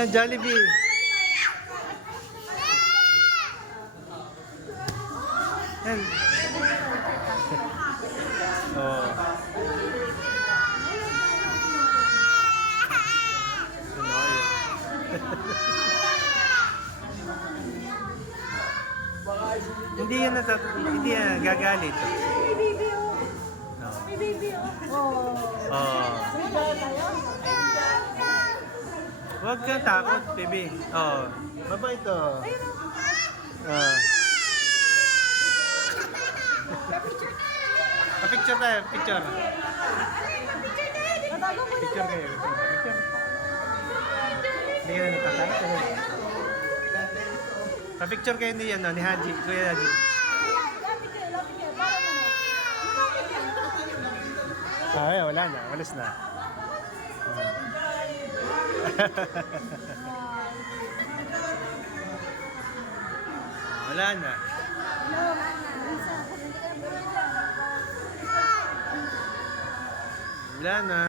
Ayan, Jollibee. Ayan. Oh. Hindi yan gagalit. May baby oh. No. May baby oh. Oh. Oh. Sumagala tayo. Huwag kang takot, baby. Oh. Baba ito. Ayun oh. Ah. Pa-picture tayo, picture. Natago mo Picture kayo. Picture. Hindi ka na natatakot. Pa-picture kayo ni Haji. Kuya Haji. Ay, wala na. Walis na. Wala na. Wala na.